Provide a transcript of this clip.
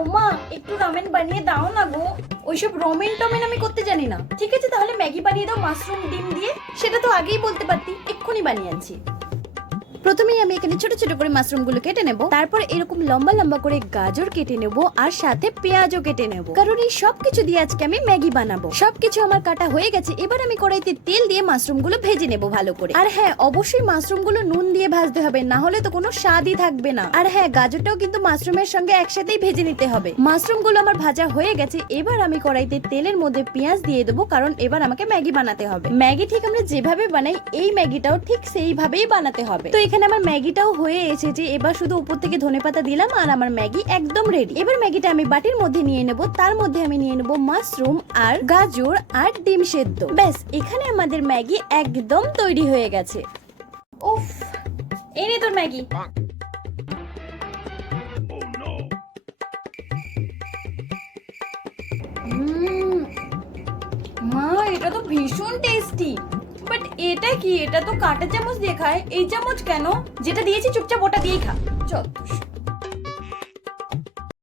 ওমা একটু রামেন বানিয়ে দাও না গো। ওইসব রমেন টমেন আমি করতে জানি না। ঠিক আছে তাহলে ম্যাগি বানিয়ে দাও মাশরুম ডিম দিয়ে। সেটা তো আগেই বলতে পারতি, এক্ষুনি বানিয়ে আনছি। প্রথমেই আমি এখানে ছোট ছোট করে মাশরুমগুলো কেটে নেব, তারপর এরকম লম্বা লম্বা করে গাজর কেটে নেব আর সাথে পেঁয়াজও কেটে নেব, কারণ এই সবকিছু দিয়ে আজকে আমি ম্যাগি বানাবো। সবকিছু আমার কাটা হয়ে গেছে, এবার আমি কড়াইতে তেল দিয়ে মাশরুমগুলো ভেজে নেব ভালো করে। আর হ্যাঁ, অবশ্যই মাশরুমগুলো নুন দিয়ে ভাজতে হবে, না হলে তো কোনো স্বাদই থাকবে না। আর হ্যাঁ, গাজরটাও কিন্তু মাশরুমের সঙ্গে একসাথেই ভেজে নিতে হবে। মাশরুমগুলো আমার ভাজা হয়ে গেছে, এবার আমি কড়াইতে তেলের মধ্যে পেঁয়াজ দিয়ে দেবো, কারণ এবার আমাকে ম্যাগি বানাতে হবে। ম্যাগি ঠিক আমরা যেভাবে বানাই এই ম্যাগিটাও ঠিক সেইভাবেই বানাতে হবে। তো এখানে আমার ম্যাগিটাও হয়ে এসেছে, এবার শুধু উপর থেকে ধনেপাতা দিলাম আর আমার ম্যাগি একদম রেডি। এবার ম্যাগিটা আমি বাটির মধ্যে নিয়ে নেব, তার মধ্যে আমি নিয়ে নেব মাশরুম আর গাজর আর ডিম সেদ্ধ। ব্যাস, এখানে আমাদের ম্যাগি একদম তৈরি হয়ে গেছে। উফ, এই নে তোর ম্যাগি। মা, এটা তো ভীষণ টেস্টি। বাট এটা কি? এটা তো কাঁটা চামচ দিয়ে খায়, এই চামচ কেন? যেটা দিয়েছি চুপচাপ ওটা দিয়েই খা। চল।